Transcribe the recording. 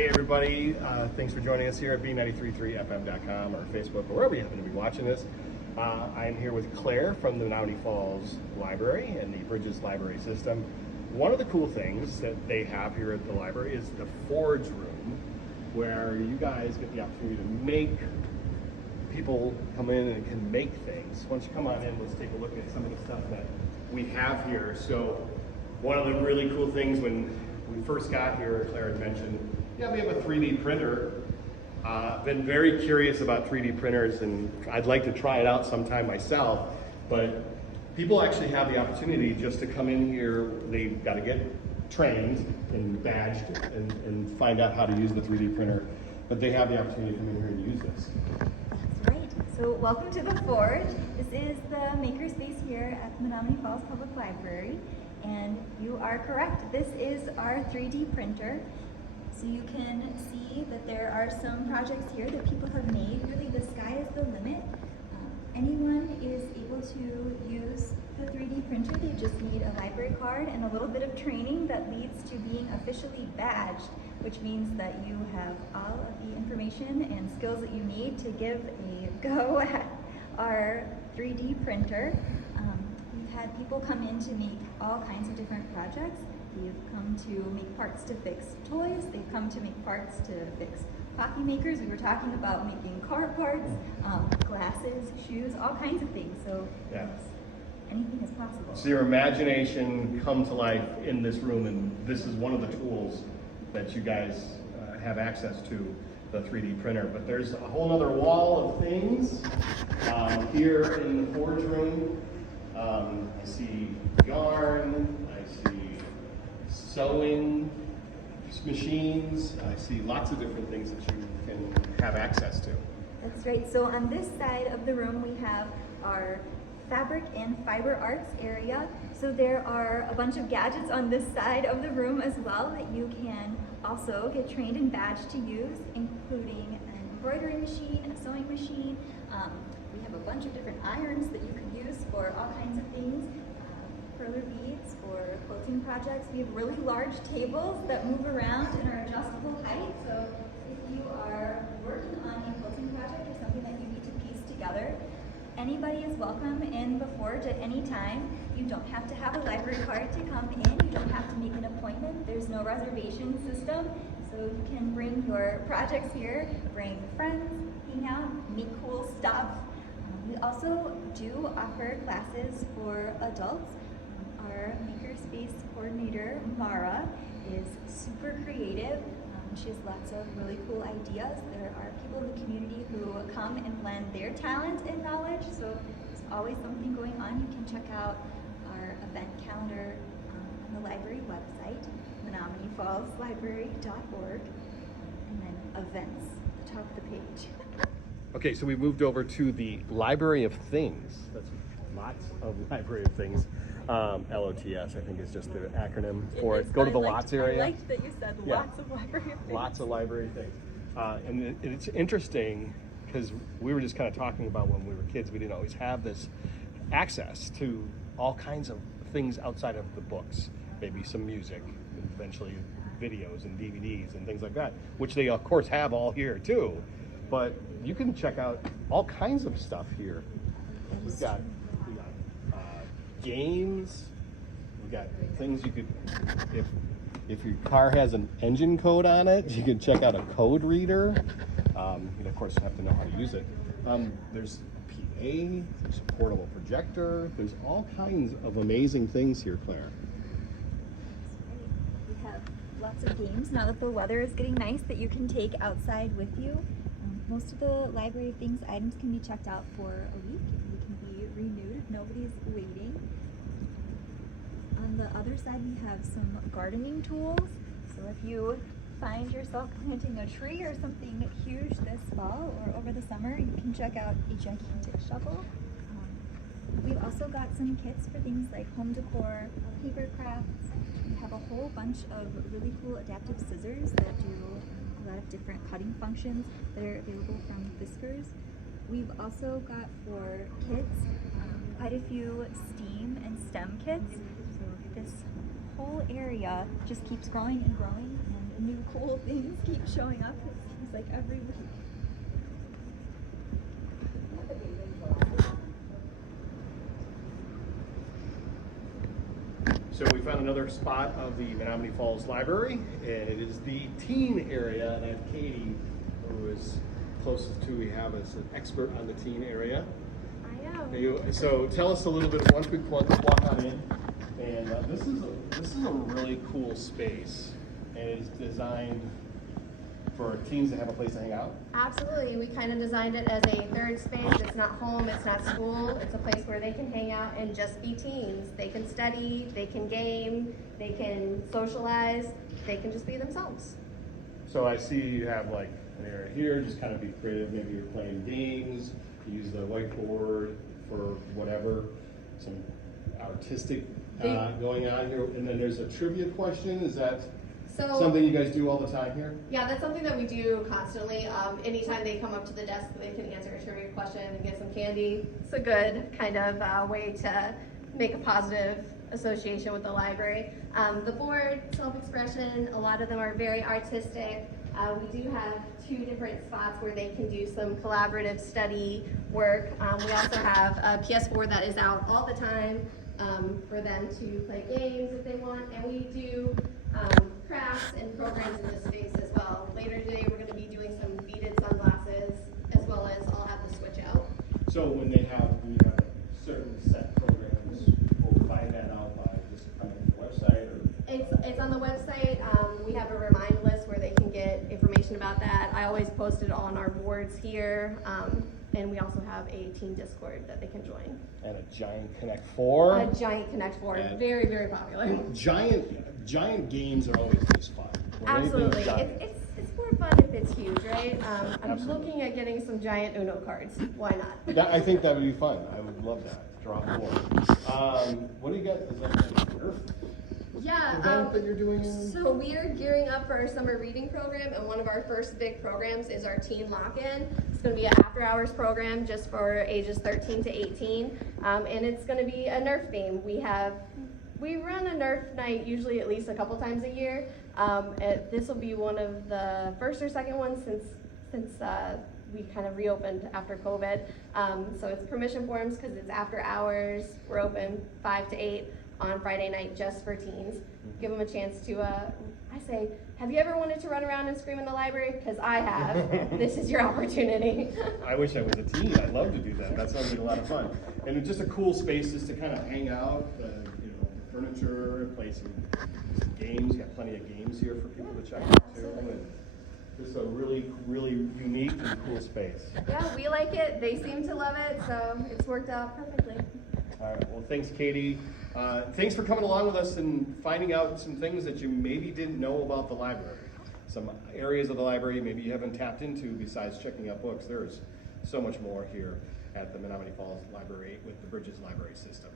Hey everybody, thanks for joining us here at b933fm.com or Facebook or wherever you happen to be watching this. I'm here with Claire from the Menomonee Falls Library and the Bridges Library System. One of the cool things that they have here at the library is the Forge Room, where you guys get the opportunity to make people come in and can make things. Once you come on in, let's take a look at some of the stuff that we have here. So one of the really cool things when we first got here, Claire had mentioned, yeah, we have a 3D printer. I've been very curious about 3D printers and I'd like to try it out sometime myself, but people actually have the opportunity just to come in here. They've got to get trained and badged and find out how to use the 3D printer, but they have the opportunity to come in here and use this. That's right. So welcome to the Forge. This is the makerspace here at the Menomonee Falls Public Library. And you are correct. This is our 3D printer. So you can see that there are some projects here that people have made. Really, the sky is the limit. Anyone is able to use the 3D printer. They just need a library card and a little bit of training that leads to being officially badged, which means that you have all of the information and skills that you need to give a go at our 3D printer. We've had people come in to make all kinds of different projects. They've come to make parts to fix toys. They've come to make parts to fix coffee makers. We were talking about making car parts, glasses, shoes, all kinds of things. So yeah, anything is possible. So your imagination come to life in this room, and this is one of the tools that you guys have access to, the 3D printer. But there's a whole other wall of things here in the Forge Room. I see yarn, I see sewing machines, I see lots of different things that you can have access to. That's right. So on this side of the room we have our fabric and fiber arts area. So there are a bunch of gadgets on this side of the room as well that you can also get trained and badged to use, including an embroidery machine, a sewing machine. We have a bunch of different irons that you can use for all kinds of things, curler beads for quilting projects. We have really large tables that move around and are adjustable height. So if you are working on a quilting project or something that you need to piece together, anybody is welcome in the Forge at any time. You don't have to have a library card to come in. You don't have to make an appointment. There's no reservation system. So you can bring your projects here, bring friends, hang out, make cool stuff. We also do offer classes for adults. Our makerspace coordinator, Mara, is super creative. She has lots of really cool ideas. There are people in the community who come and lend their talent and knowledge, so there's always something going on. You can check out our event calendar on the library website, MenomoneeFallsLibrary.org, and then events at the top of the page. Okay, so we moved over to the Library of Things. That's lots of Library of Things. LOTS, I think, is just the acronym for it. Go to the lots area. I liked that you said lots of library of things. Lots of library things. And it's interesting because we were just kind of talking about when we were kids, we didn't always have this access to all kinds of things outside of the books. Maybe some music, eventually videos and DVDs and things like that, which they of course have all here too. But you can check out all kinds of stuff here. We've got games. We've got things you could, if your car has an engine code on it, you can check out a code reader. You of course have to know how to use it. There's a PA, there's a portable projector. There's all kinds of amazing things here, Claire. We have lots of games now that the weather is getting nice that you can take outside with you. Most of the Library of Things items can be checked out for a week. They can be renewed if nobody's waiting. On the other side, we have some gardening tools. So if you find yourself planting a tree or something huge this fall or over the summer, you can check out a gigantic shovel. We've also got some kits for things like home decor, paper crafts. We have a whole bunch of really cool adaptive scissors that do a lot of different cutting functions that are available from Fiskars. We've also got for kids quite a few STEAM and STEM kits. So this whole area just keeps growing and growing, and new cool things keep showing up. It seems like every week. So we found another spot of the Menomonee Falls Library, and it is the teen area, and I have Katie, who is closest to we have as an expert on the teen area. I am. So tell us a little bit, once we walk on in, and this is a really cool space, and it's designed for teens to have a place to hang out. Absolutely. We kind of designed it as a third space. It's not home, it's not school. It's a place where they can hang out and just be teens. They can study, they can game, they can socialize, they can just be themselves. So I see you have like an area here, just kind of be creative. Maybe you're playing games, you use the whiteboard for whatever, some artistic going on here. And then there's a trivia question. Is that something you guys do all the time here? Yeah, that's something that we do constantly. Anytime they come up to the desk, they can answer a trivia question and get some candy. It's a good kind of way to make a positive association with the library. The board, self-expression, a lot of them are very artistic. We do have 2 different spots where they can do some collaborative study work. We also have a PS4 that is out all the time for them to play games if they want, and we do crafts and programs in this space as well. Later today we're going to be doing some beaded sunglasses, as well as I'll have the switch out. So when you have certain set programs, we'll find that out by just coming to the website, or It's on the website. We have a remind list where they can get information about that. I always post it on our boards here. And we also have a team Discord that they can join. and a giant Connect 4. A giant Connect 4, And very, very popular. Giant games are always just fun. When Absolutely. anything's giant. It's more fun if it's huge, right? I'm Absolutely. looking at getting some giant Uno cards. Why not? I think that would be fun. I would love that. Draw 4. What do you got? Is that an Earth Yeah. event that you're doing? So we are gearing up for our summer reading program, and one of our first big programs is our teen lock-in. It's going to be an after-hours program just for ages 13 to 18, and it's going to be a Nerf theme. We run a Nerf night usually at least a couple times a year. This will be one of the first or second ones since we kind of reopened after COVID. So it's permission forms because it's after hours. We're open 5 to 8 on Friday night just for teens. Give them a chance to, I say, have you ever wanted to run around and scream in the library? Because I have. This is your opportunity. I wish I was a teen. I'd love to do that. That sounds like a lot of fun. And it's just a cool space just to kind of hang out, the furniture, play some games. Got plenty of games here for people to check out too. And just a really, really unique and cool space. Yeah, we like it. They seem to love it, so it's worked out perfectly. All right, well, thanks, Katie. Thanks for coming along with us and finding out some things that you maybe didn't know about the library. Some areas of the library maybe you haven't tapped into besides checking out books. There's so much more here at the Menomonee Falls Library with the Bridges Library System.